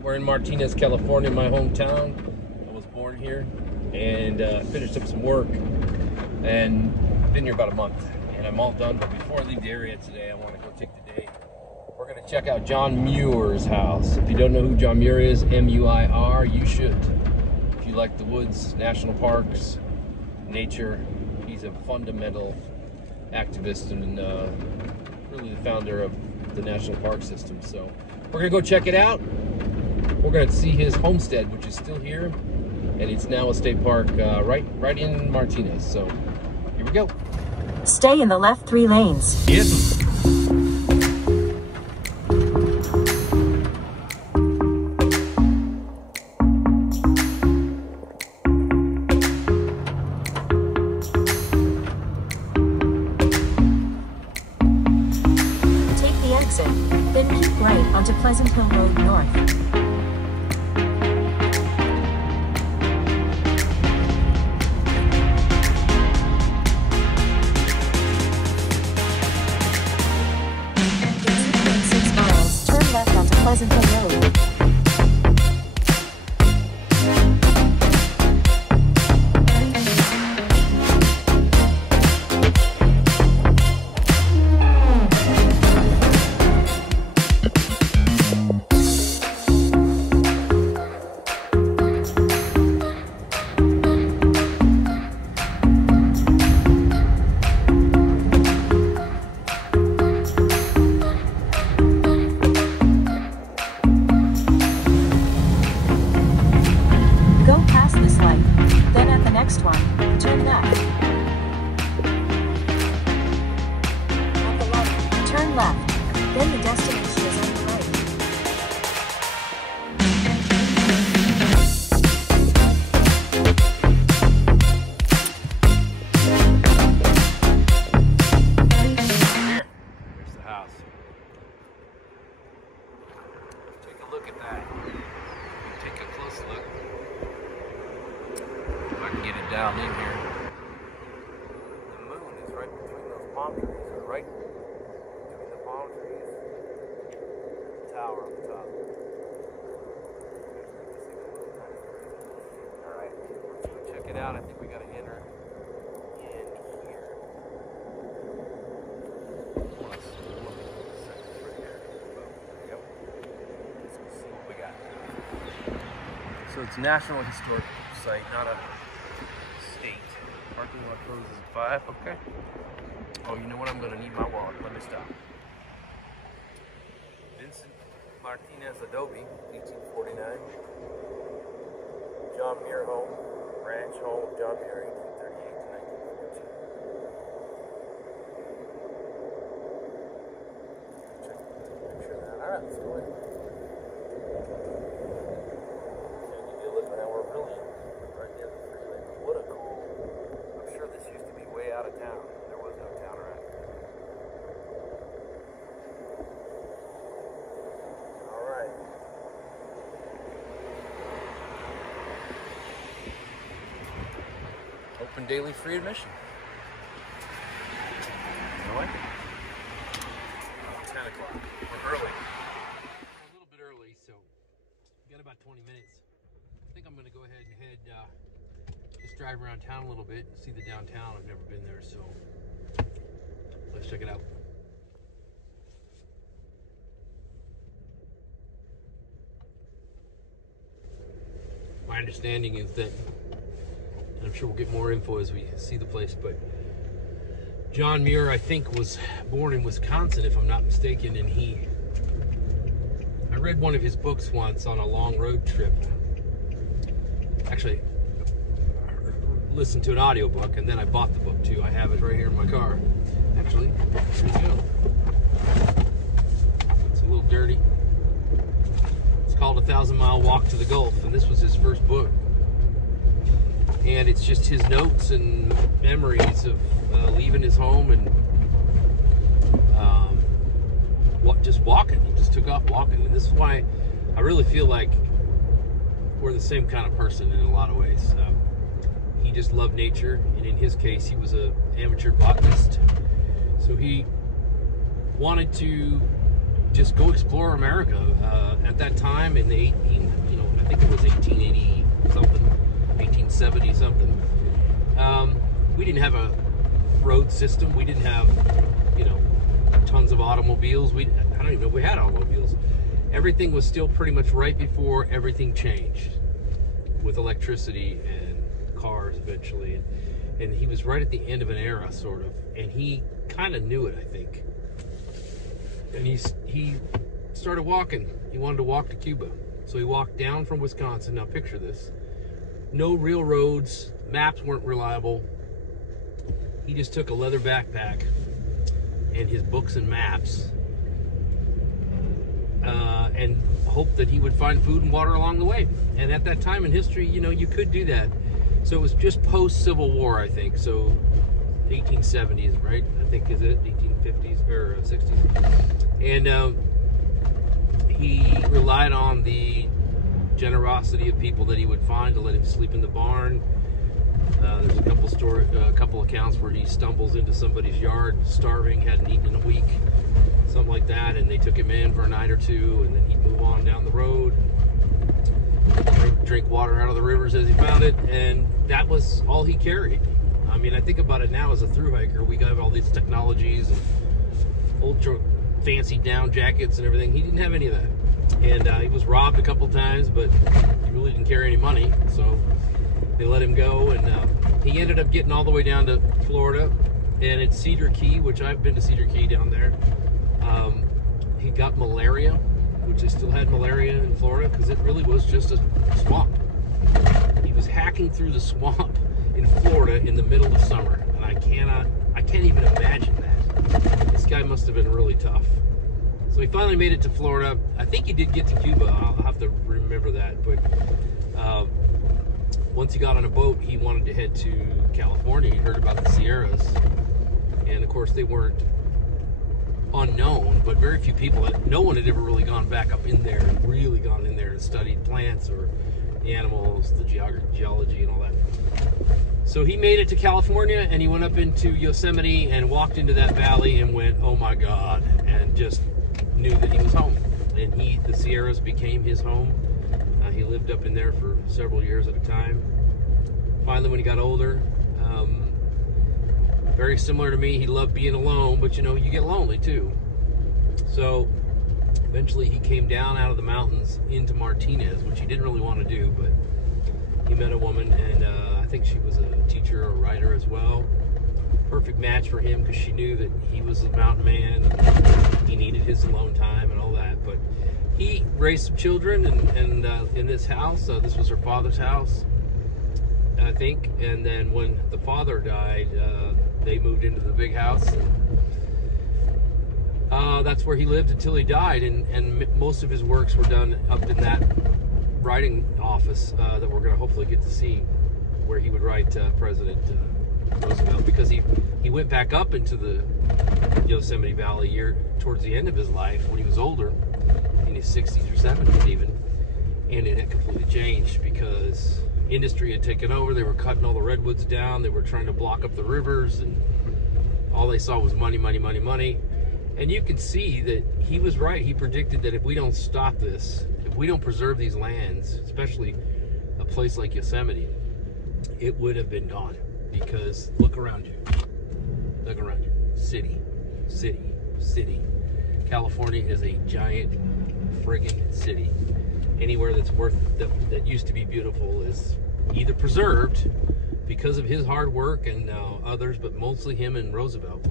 right, we're in Martinez, California, my hometown. I was born here and finished up some work and been here about a month. And I'm all done, but before I leave the area today, I want to go take the day. We're going to check out John Muir's house. If you don't know who John Muir is, M-U-I-R, you should. If you like the woods, national parks, nature, he's a fundamental activist and really the founder of the national park system. So we're going to go check it out. We're going to see his homestead, which is still here, and it's now a state park right in Martinez. So here we go. Stay in the left 3 lanes. Yes. Take the exit, then keep right onto Pleasant Hill Road North. Pleasant Hill Road. Turn left. Turn left. Then the destination is on the right. There's the house. Take a look at that. Take a close look. If I can get it down in here. The moon is right between those palm trees, or right between the palm trees. The tower on the top. Alright, let's go check it out. I think we gotta enter in here. So it's a National Historic Site, not a state. Parking lot closes at 5, okay. Oh, you know what? I'm gonna need my wallet. Let me stop. Vincent Martinez Adobe, 1849. John Muir home, ranch home of John Muir, 1838 to 1942. Check the picture of that. Alright, let's go in. Out of town. There was no town around here. Alright. Open daily, free admission. I like it. 10 o'clock. We're early. A little bit early, so we got about 20 minutes. I think I'm going to go ahead and head just drive around town a little bit, see the downtown. I've never been there, so let's check it out. My understanding is that, and I'm sure we'll get more info as we see the place, but John Muir, I think, was born in Wisconsin, if I'm not mistaken, and I read one of his books once on a long road trip. Actually, listened to an audiobook, and then I bought the book too. I have it right here in my car. Actually, here you go. It's a little dirty. It's called 1,000-Mile Walk to the Gulf, and this was his first book. And it's just his notes and memories of leaving his home and just walking. He just took off walking, and this is why I really feel like we're the same kind of person in a lot of ways. He just loved nature, and in his case, he was an amateur botanist. So he wanted to just go explore America. At that time, in the I think it was 1880 something, 1870 something. We didn't have a road system. We didn't have, tons of automobiles. I don't even know if we had automobiles. Everything was still pretty much right before everything changed with electricity and cars eventually. And he was right at the end of an era, sort of. And he kind of knew it, I think. And he started walking. He wanted to walk to Cuba. So he walked down from Wisconsin. Now picture this. No real roads. Maps weren't reliable. He just took a leather backpack and his books and maps and hoped that he would find food and water along the way. And at that time in history, you could do that. So it was just post-Civil War, I think. So 1870s, right? I think, is it 1850s or 60s? And he relied on the generosity of people that he would find to let him sleep in the barn. There's a couple accounts where he stumbles into somebody's yard, starving, hadn't eaten in a week, something like that, and they took him in for a night or two, and then he'd move on down the road, drink water out of the rivers as he found it, and that was all he carried. I mean, I think about it now as a thru hiker. We got all these technologies and ultra fancy down jackets and everything. He didn't have any of that, and he was robbed a couple times, but he really didn't carry any money, so they let him go, and he ended up getting all the way down to Florida, and at Cedar Key, which I've been to Cedar Key down there, he got malaria, which they still had malaria in Florida, because it really was just a swamp. He was hacking through the swamp in Florida in the middle of summer, and I can't even imagine that. This guy must have been really tough. So he finally made it to Florida. I think he did get to Cuba. I'll have to remember that, but once he got on a boat, he wanted to head to California. He heard about the Sierras, and of course they weren't unknown, but very few people, no one had ever really gone back up in there and really gone in there and studied plants or the animals, the geology and all that. So he made it to California, and he went up into Yosemite and walked into that valley and went, oh my God, and just knew that he was home. And the Sierras became his home. He lived up in there for several years at a time. Finally, when he got older, very similar to me, he loved being alone, but you get lonely too. So eventually he came down out of the mountains into Martinez, which he didn't really want to do, but he met a woman, and I think she was a teacher or a writer as well. Perfect match for him, because she knew that he was a mountain man, he needed his alone time and all that. But he raised some children, and in this house, this was her father's house, I think. And then when the father died, they moved into the big house, and that's where he lived until he died. And most of his works were done up in that writing office that we're going to hopefully get to see, where he would write President Roosevelt, because he went back up into the Yosemite Valley towards the end of his life when he was older, in his 60s or 70s even, and it had completely changed because industry had taken over. They were cutting all the redwoods down. They were trying to block up the rivers, and all they saw was money, money, money, money. And you can see that he was right. He predicted that if we don't stop this, if we don't preserve these lands, especially a place like Yosemite, it would have been gone. Because look around you. Look around you. City, city, city. California is a giant friggin' city. Anywhere that's that used to be beautiful is either preserved because of his hard work and others, but mostly him and Roosevelt,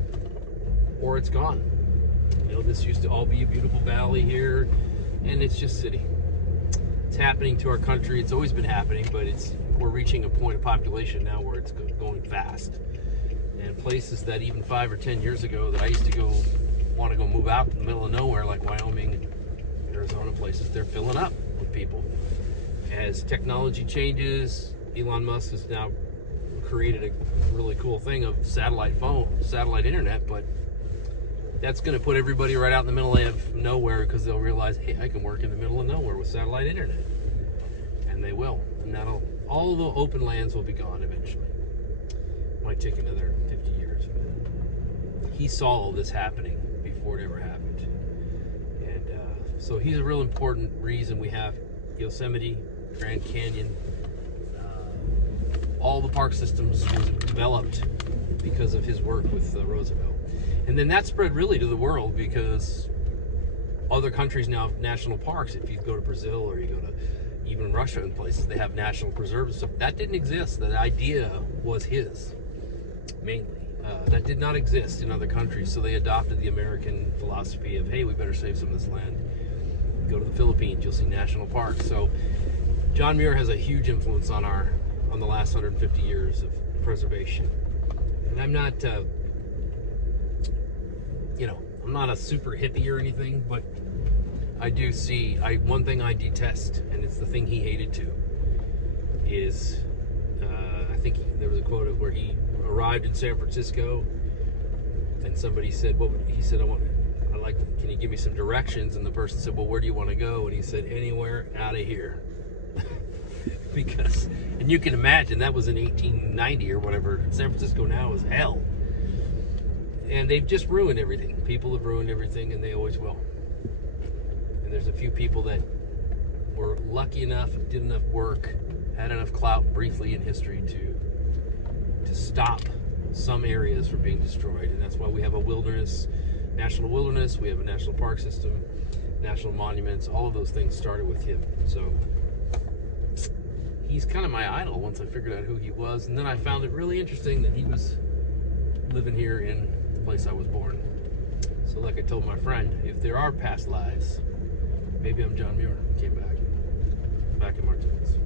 or it's gone. This used to all be a beautiful valley here, and it's just city. It's happening to our country. It's always been happening, but we're reaching a point of population now where it's going fast. And places that even 5 or 10 years ago that I used to want to go move out in the middle of nowhere, like Wyoming, Arizona, places, they're filling up with people. As technology changes, Elon Musk has now created a really cool thing of satellite internet, but that's going to put everybody right out in the middle of nowhere, because they'll realize, hey, I can work in the middle of nowhere with satellite internet. And they will. And all the open lands will be gone eventually. Might take another 50 years. But he saw all this happening before it ever happened. so he's a real important reason we have Yosemite, Grand Canyon. All the park systems was developed because of his work with Roosevelt. And then that spread really to the world because other countries now have national parks. If you go to Brazil or you go to even Russia and places, they have national preserves and stuff. That didn't exist. That idea was his, mainly. That did not exist in other countries, so they adopted the American philosophy of, hey, we better save some of this land. Go to the Philippines, you'll see national parks. So John Muir has a huge influence on the last 150 years of preservation. And I'm not, I'm not a super hippie or anything, but I do see, one thing I detest, and it's the thing he hated too, is, I think there was a quote of where he arrived in San Francisco, and somebody said, can you give me some directions? And the person said, well, where do you want to go? And he said, anywhere out of here. Because, and you can imagine, that was in 1890 or whatever. San Francisco now is hell. And they've just ruined everything. People have ruined everything, and they always will. And there's a few people that were lucky enough, did enough work, had enough clout briefly in history to stop some areas from being destroyed. And that's why we have a national wilderness, we have a national park system, national monuments. All of those things started with him. So he's kind of my idol once I figured out who he was. And then I found it really interesting that he was living here in the place I was born. So like I told my friend, if there are past lives, maybe I'm John Muir, came back in Martinez.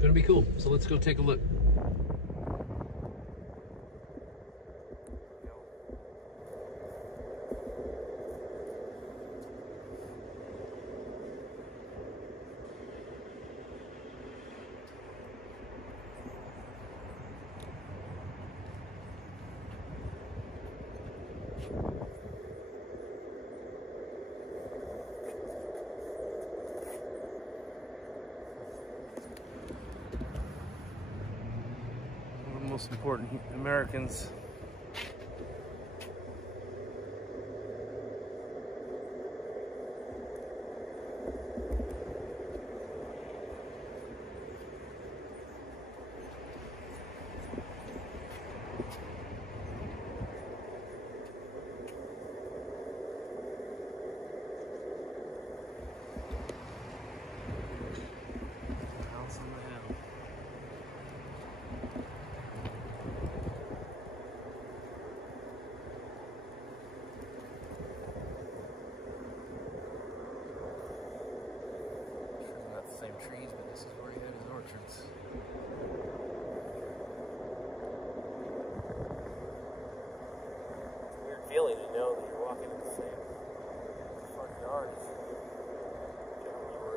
Gonna be cool. So let's go take a look. Most important Americans. Trees, but this is where he had his orchards. Weird feeling to know that you're walking in the same front yard as John Muir.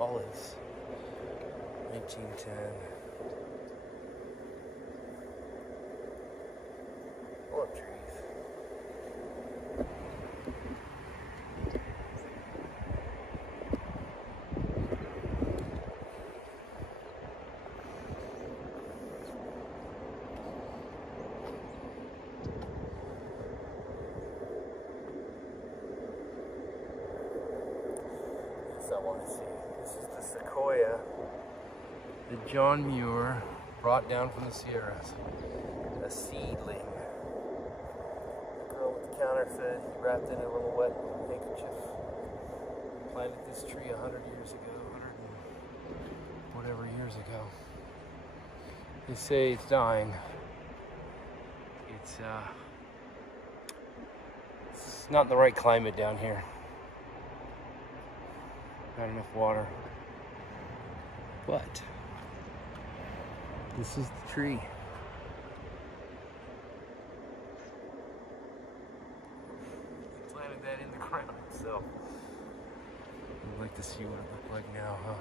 Olives, 1910. Olive trees. This I want to see. This is the sequoia that John Muir brought down from the Sierras. A seedling. The girl at the counter said he wrapped in a little wet handkerchief. Planted this tree 100 years ago, 100 and whatever years ago. They say it's dying. It's not the right climate down here. Not enough water. But this is the tree. I'd like to see what it looked like now, huh?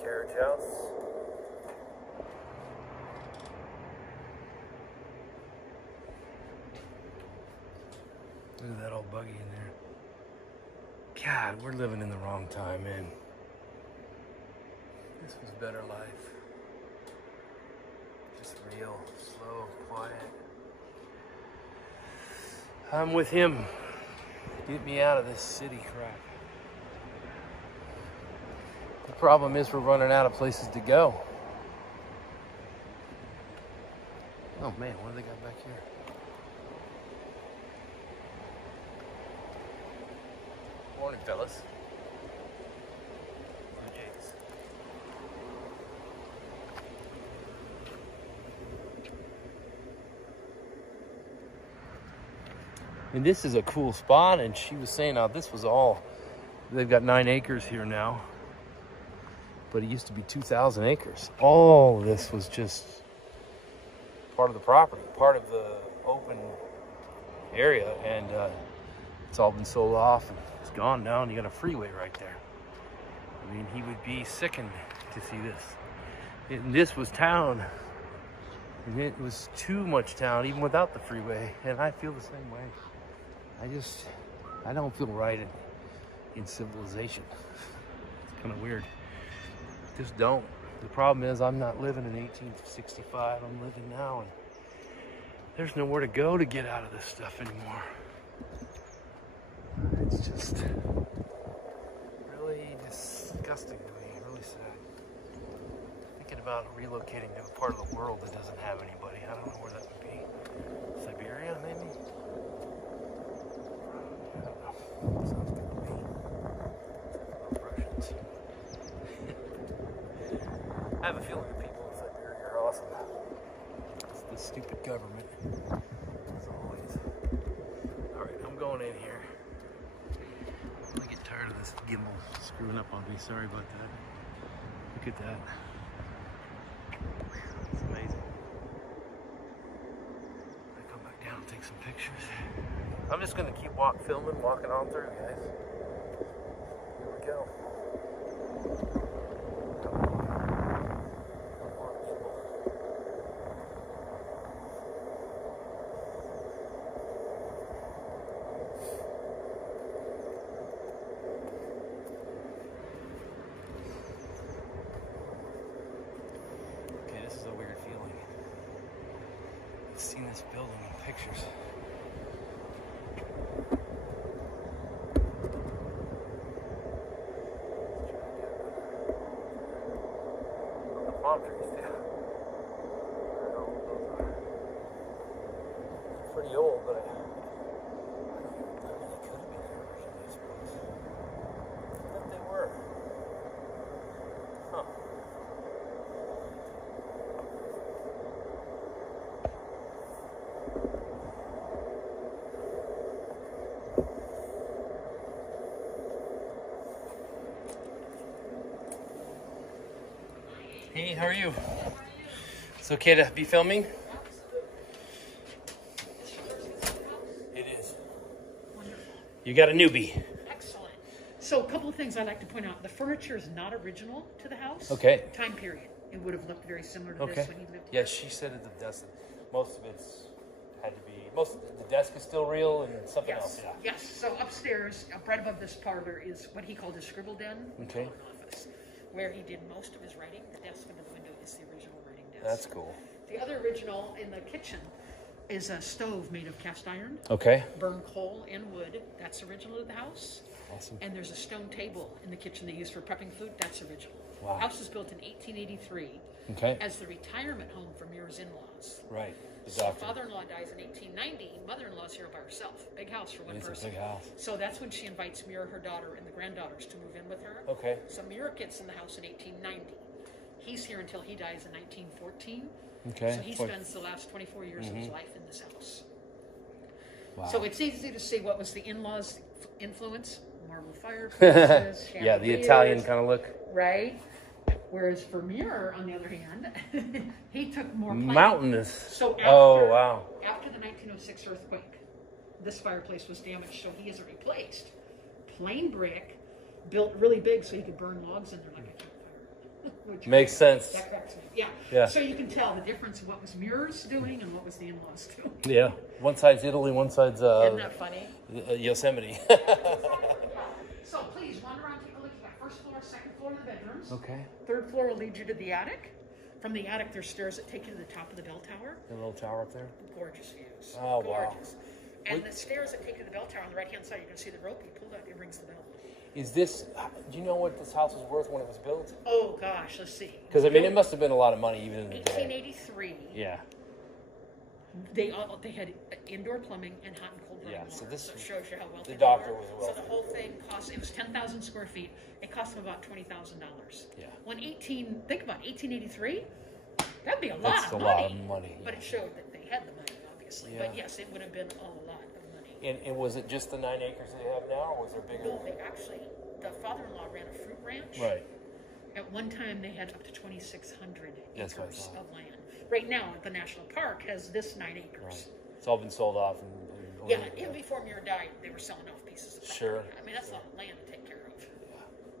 Carriage house. Look at that old buggy in there. God, we're living in the wrong time, man. This was better life. Just real, slow, quiet. I'm with him. Get me out of this city crap. The problem is we're running out of places to go. Oh man, what do they got back here? Morning, fellas. And this is a cool spot, and she was saying how this was all, they've got 9 acres here now, but it used to be 2,000 acres. All this was just part of the property, part of the open area, and it's all been sold off, and it's gone now, and you got a freeway right there. I mean, he would be sickened to see this. And this was town, and it was too much town, even without the freeway, and I feel the same way. I don't feel right in civilization. It's kind of weird. Just don't. The problem is I'm not living in 1865. I'm living now, and there's nowhere to go to get out of this stuff anymore. It's just really disgusting to me, really sad. Thinking about relocating to a part of the world that doesn't have anybody. I don't know where that would be. Siberia, maybe? Sounds good to me. Russians. I have a feeling the people in Siberia are awesome. It's the stupid government, as always. Alright, I'm going in here. I get tired of this gimbal screwing up on me. Sorry about that. Look at that. It's amazing. I come back down and take some pictures. I'm just gonna keep filming, walking on through, guys. Here we go. Okay, this is a weird feeling. I've seen this building in pictures. Palm trees, too. I don't know what those are. They're pretty old, but I mean, they could have been here originally, I suppose. I thought they were. Huh. Hey, how are you? It's okay to be filming? It is. Wonderful. You got a newbie. Excellent. So a couple of things I'd like to point out. The furniture is not original to the house. Okay. Time period. It would have looked very similar to Okay. this when he lived Yeah, here. she said that most of it's had to be, the desk is still real and something else. Yes. Yeah. Yes. So upstairs, right above this parlor, is what he called his scribble den. Okay. An office where he did most of his writing. The desk under the window is the original writing desk. That's cool. The other original in the kitchen is a stove made of cast iron, Okay. burned coal and wood. That's original to the house. Awesome. And there's a stone table in the kitchen they use for prepping food. That's original. Wow. House was built in 1883 Okay. as the retirement home for Muir's in-laws. Right. The So doctor. father-in-law dies in 1890. Mother-in-law's here by herself. Big house for one It's person. a big house. So that's when she invites Muir, her daughter, and the granddaughters to move in with her. Okay. So Muir gets in the house in 1890. He's here until he dies in 1914. Okay. So he spends the last 24 years of his life in this house. Wow. So it's easy to see what was the in-laws' influence. Marble fireplaces, Yeah, the chandeliers, Italian kind of look. right? Whereas for Muir, on the other hand, he took more planning. Mountainous. So after, Wow. after the 1906 earthquake, this fireplace was damaged, so he has it replaced. Plain brick, built really big so he could burn logs in there like a campfire. Which Makes sense. That cracks me. Yeah. Yeah. So you can tell the difference of what was Muir's doing and what was the in-laws doing. Yeah. One side's Italy, one side's Isn't that funny? Yosemite. So please wander around, take a look. You got first floor, second floor, the bedrooms. Okay. Third floor will lead you to the attic. From the attic, there's stairs that take you to the top of the bell tower. The little tower up there. Gorgeous views. Oh, wow. Gorgeous. And the stairs that take you to the bell tower on the right-hand side, you can see the rope. You pull that, it rings the bell. Is this? Do you know what this house was worth when it was built? Oh gosh, let's see. Because I mean, it must have been a lot of money even in the day. 1883. Yeah. They had indoor plumbing and hot and cold running Yeah, water. so this- it shows you how wealthy the they doctor were. was So wealthy. the whole thing cost, it was 10,000 square feet. It cost them about $20,000. Yeah. Think about 1883. That'd be a lot That's of a money. lot of money. But it showed that they had the money, obviously. Yeah. But yes, it would have been a lot of money. And was it just the 9 acres they have now, or was there bigger? No, the father-in-law ran a fruit ranch. Right. At one time, they had up to 2,600 That's what I acres thought. of land. Right now, the national park has this 9 acres. Right. It's all been sold off. Yeah, even before Muir died, they were selling off pieces of property. Sure. I mean, that's a lot of land to take care of.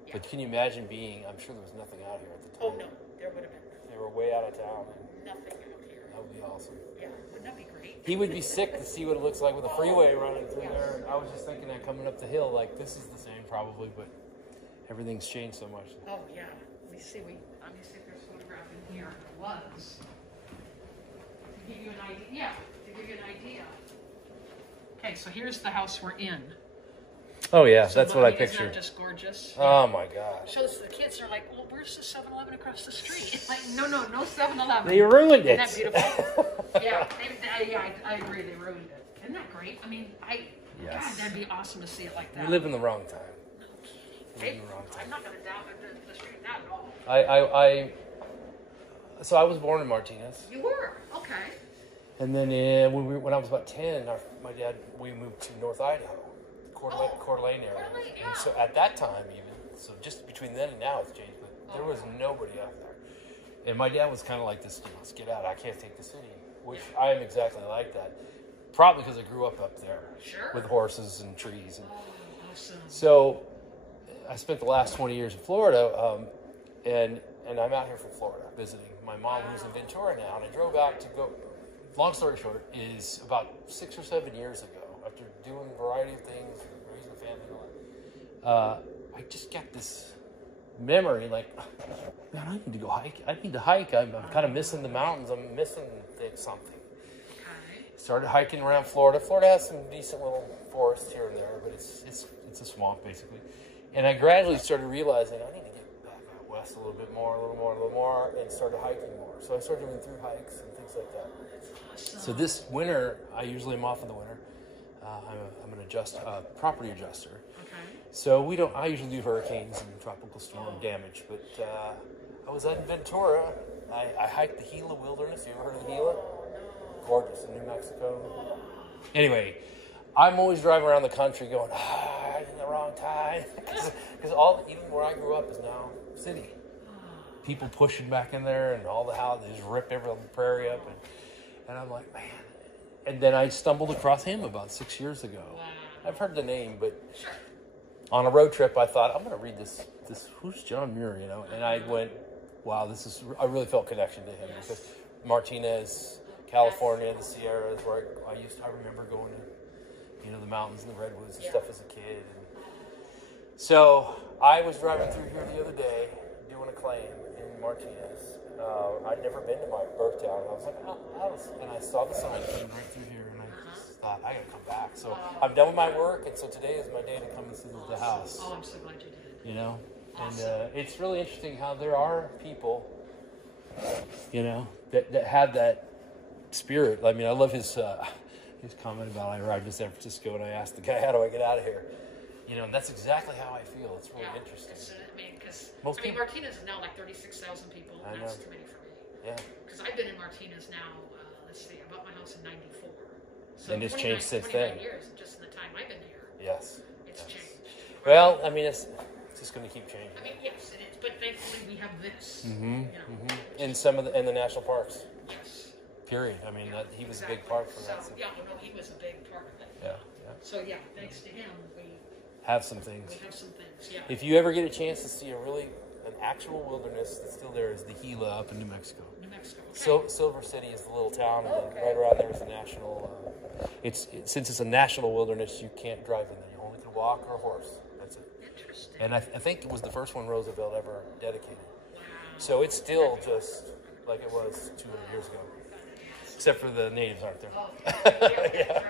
Yeah. But can you imagine being? I'm sure there was nothing out here at the time. Oh, no, there would have been They were way out of town. nothing out here. That would be awesome. Yeah, wouldn't that be great? He would be sick to see what it looks like with a freeway running through there. I was just thinking that coming up the hill, like this is the same probably, but everything's changed so much. Oh, yeah. Let me see if there's a photograph in here. There was. To give you an idea. Yeah, to give you an idea. Okay, so here's the house we're in. Oh yeah, So, that's what I Isn't that pictured. just gorgeous? Oh my gosh. Shows the kids are like, well, where's the 7-Eleven across the street? Like, no 7-Eleven. They ruined it. Isn't that beautiful? Yeah, I agree. They ruined it. Isn't that great? I mean, Yes. God, that'd be awesome to see it like that. We live in the wrong time. We live Hey, in the wrong time. I'm not going to doubt the street that at all. So I was born in Martinez, You were okay. and then when I was about 10, my dad, we moved to North Idaho, Coeur d'Alene area. Coeur d'Alene, yeah. And so at that time, even so, just between then and now, it's changed. But there was nobody out there, and my dad was kind of like this. Let's get out. I can't take the city, which I am exactly like that. Probably because I grew up there Sure. with horses and trees. And, Oh, awesome. so I spent the last 20 years in Florida, and I'm out here from Florida visiting. My mom lives in Ventura now, and I drove out to go. Long story short, is about 6 or 7 years ago, after doing a variety of things, raising a family and all that, I just got this memory, like, man, I need to go hike. I need to hike. I'm kind of missing the mountains. I'm missing something. Okay. Started hiking around Florida. Florida has some decent little forests here and there, but it's a swamp basically. And I gradually started realizing I need to get back out west a little more, and started hiking more. So I started doing through hikes and things like that. Awesome. So this winter, I usually am off in the winter. I'm an property adjuster. Okay. So I usually do hurricanes and tropical storm damage, but I was out in Ventura. I hiked the Gila Wilderness. You ever heard of the Gila? Gorgeous in New Mexico. Anyway, I'm always driving around the country going, I'm in the wrong time. Because even where I grew up is now city. People pushing back in there and all the houses rip every prairie up. And I'm like, man. And then I stumbled across him about 6 years ago. Wow. I've heard the name, but Sure. on a road trip, I thought, I'm going to read this, who's John Muir, you know? And I went, wow, I really felt connection to him. Because Martinez, California, the Sierras, where I remember going to, the mountains and the redwoods and stuff as a kid. And so I was driving through here the other day, doing a claim in Martinez. I'd never been to my birth town. I was like, and I saw the sign coming right through here, and I just thought, I got to come back. So I'm done with my work, and so today is my day to come and see the house. Oh, I'm so glad you did. You know? And it's really interesting how there are people, you know, that have that spirit. I mean, I love his comment about I arrived in San Francisco and I asked the guy, how do I get out of here? You know, and that's exactly how I feel. It's really interesting. Because People, Martinez is now like 36,000 people, and that's too many for me. Yeah. Because I've been in Martinez now, let's see, I bought my house in 94. So and it's changed since then. Years, just in the time I've been here. Yes. It's changed. Well, I mean, it's just going to keep changing. I mean, yes, it is. But thankfully we have this. Mm-hmm. You know, In some of the national parks. Yes. Period. I mean, he was a big part for that. So, yeah, no, he was a big part of it. Yeah. So yeah, thanks to him, we have some things. We have some things. Yeah. If you ever get a chance to see an actual wilderness that's still there, is the Gila up in New Mexico. New Mexico. Okay. So Silver City is the little town, and then right around there is the national. Since it's a national wilderness, you can't drive in there. You only can walk or a horse. That's it. Interesting. And I think it was the first one Roosevelt ever dedicated. Wow. So it's still just like it was 200 years ago, except for the natives aren't there. Oh, yeah.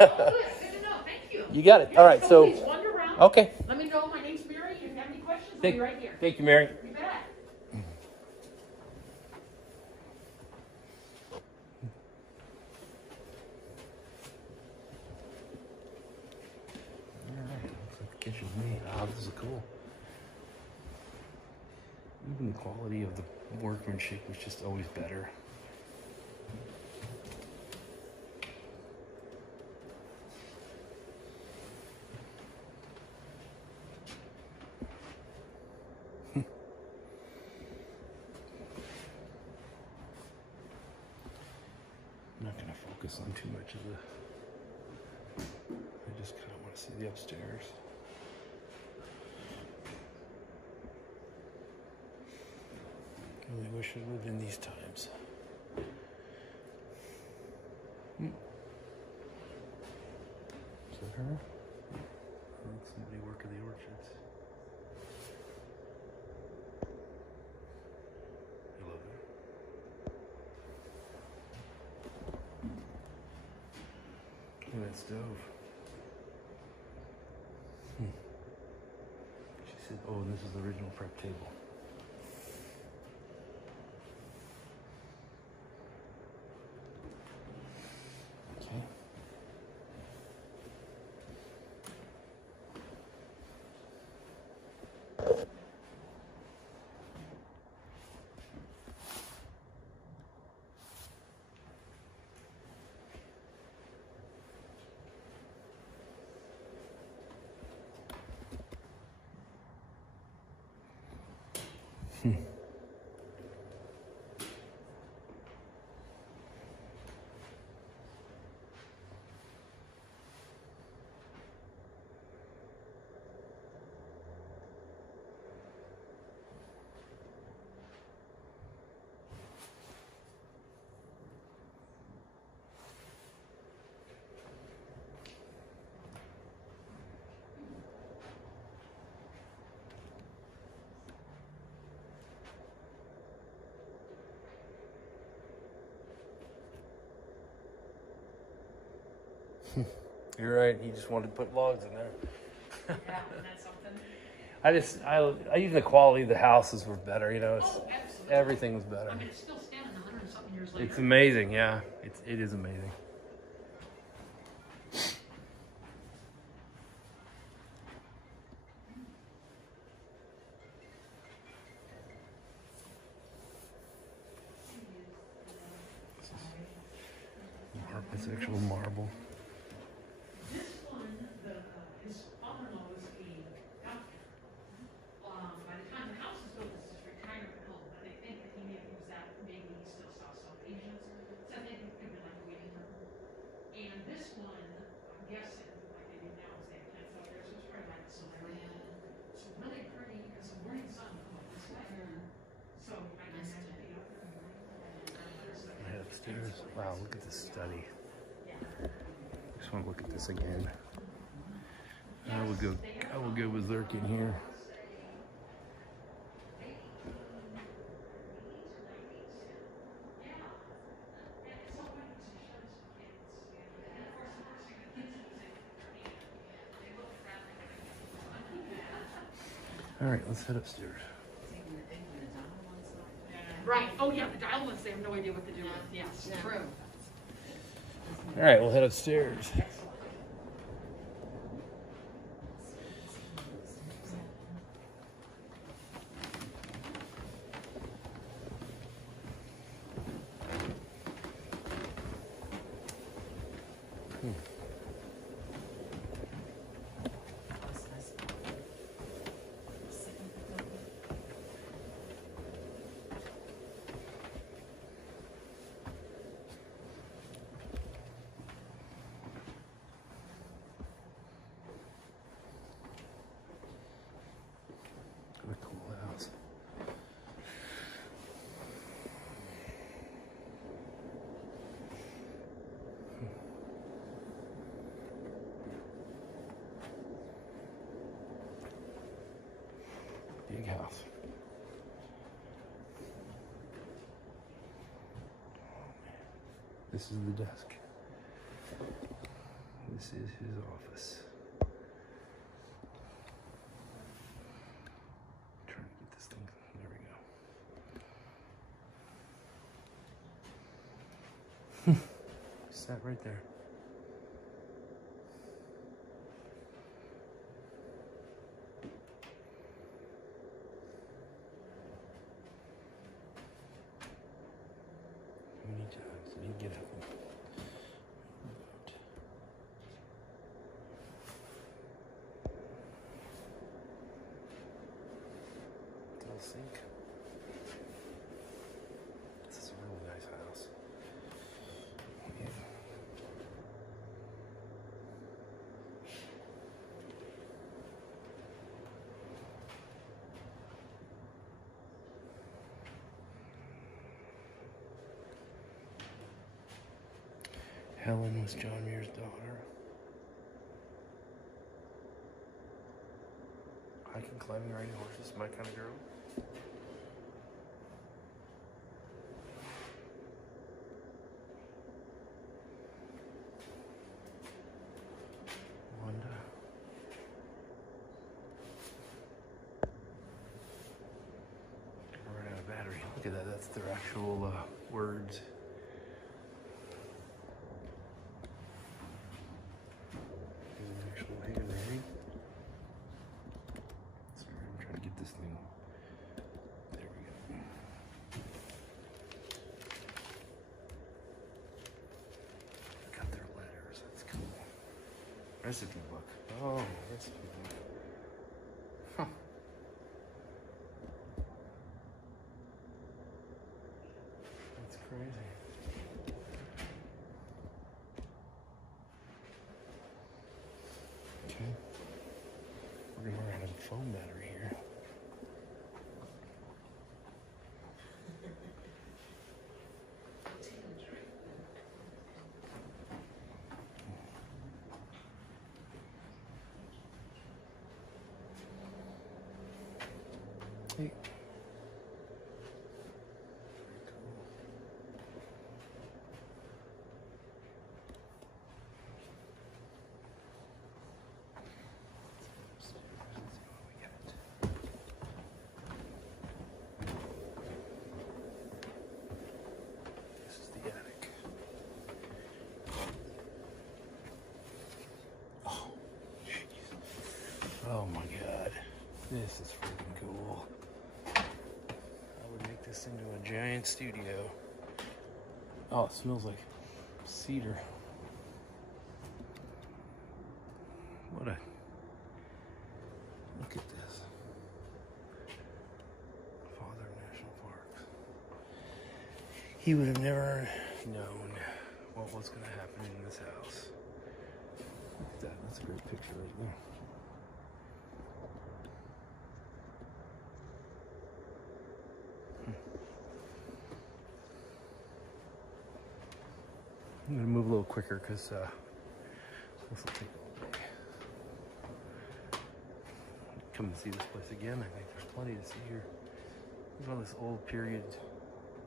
Oh, good. Good to know. Thank you. You got it. All right. So. Please wander around. Okay. Let me know. My name's Mary. If you have any questions, I'll be right here. Thank you, Mary. You bet. Kitchen's neat. Oh, this is cool. Even the quality of the workmanship was just always better. I'm not going to focus on too much of I just kind of want to see the upstairs. I really wish I lived in these times. Is that her? I think somebody working the orchards. Hello there. Look at that stove. She said, oh, and this is the original prep table. You're right. He just wanted to put logs in there. Yeah, isn't that something? I even the quality of the houses were better. You know, Absolutely. everything was better. I mean, it's still standing 100 and something years later. It's amazing. Yeah, it is amazing. It's actual marble. This one, his father-in-law was a doctor. By the time the house was built, this is retirement home, but they think that he may have used that, maybe he still saw some patients. So I think it could be like a waiting room. And this one, I'm guessing, like they do now, is they have plants out there, so it's probably like solarium. It's really pretty, because the morning sun will come up this way. So I can imagine being up there in the morning. Right upstairs. Wow, look at this study. Just want to look at this again. I will go berserk in here. All right, let's head upstairs. Right. Oh yeah, the dial ones, they have no idea what to do with. Yes, true. All right, we'll head upstairs. What a cool house. Big house. This is the desk. This is his office. Trying to get this thing. There we go. Sat right there. Many times. You need to get up. Little sink. This is a really nice house. Yeah. Helen was John Muir's daughter. Hiking, climbing, riding horses, my kind of girl. Wanda. Ran out of battery. Look at that. That's their actual words. Actual handwriting. Sorry, I'm trying to get this thing. There we go. Got their letters. That's cool. Recipe book. Oh, recipe book. Huh. That's crazy. Okay. We're gonna run out of a phone battery here. Hey. This is the attic. Oh, jeez. Oh my God. This is freaking cool. I would make this into a giant studio. Oh, it smells like cedar. What a... Look at this. Father of National Parks. He would have never known what was going to happen in this house. Look at that. That's a great picture right there. I'm going to move a little quicker because this will take all day. Come and see this place again. I think there's plenty to see here. There's all this old period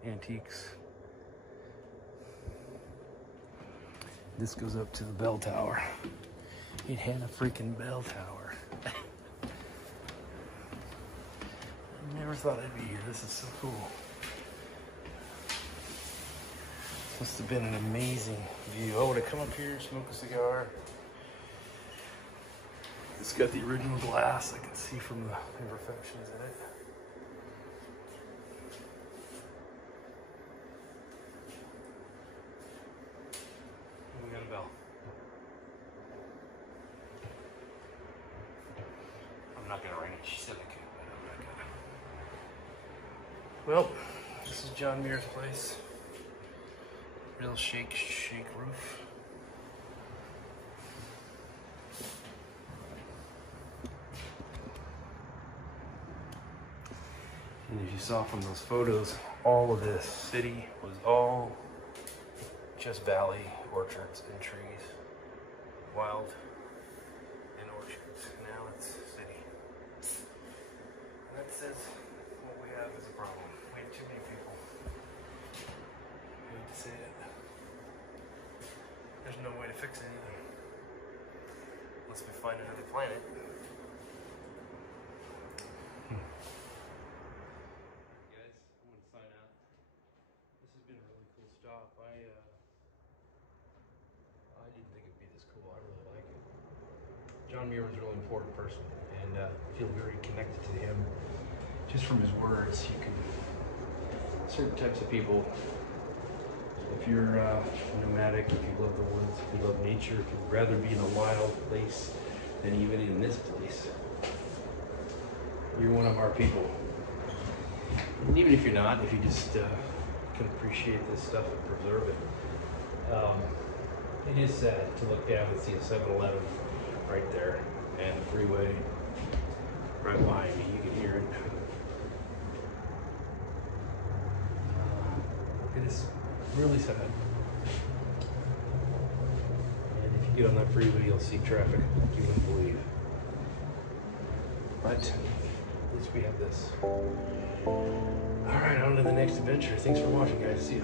antiques. This goes up to the bell tower. It had a freaking bell tower. Never thought I'd be here. This is so cool. This must have been an amazing view. I would have come up here, smoke a cigar. It's got the original glass. I can see from the imperfections in it. We got a bell. I'm not gonna ring it. She said I could, but I'm not gonna. Well, this is John Muir's place. Real shake roof. And as you saw from those photos, all of this city was all just valley, orchards, and trees. Wild and orchards. Now it's city. And that says what we have is a problem. We have too many people. I hate to say it. There's no way to fix it either. Unless we find another planet. Guys, I'm gonna sign out. This has been a really cool stop. I didn't think it'd be this cool. I really like it. John Muir was a really important person, and I feel very connected to him. Just from his words, you can, certain types of people, if you're nomadic, if you love the woods, if you love nature, if you'd rather be in a wild place than even in this place, you're one of our people. And even if you're not, if you just can appreciate this stuff and preserve it, it is sad to look down and see a 7-Eleven right there and the freeway right behind me. You can hear it. It is really sad. And if you get on that freeway, you'll see traffic you wouldn't believe. But at least we have this. All right, on to the next adventure. Thanks for watching, guys. See ya.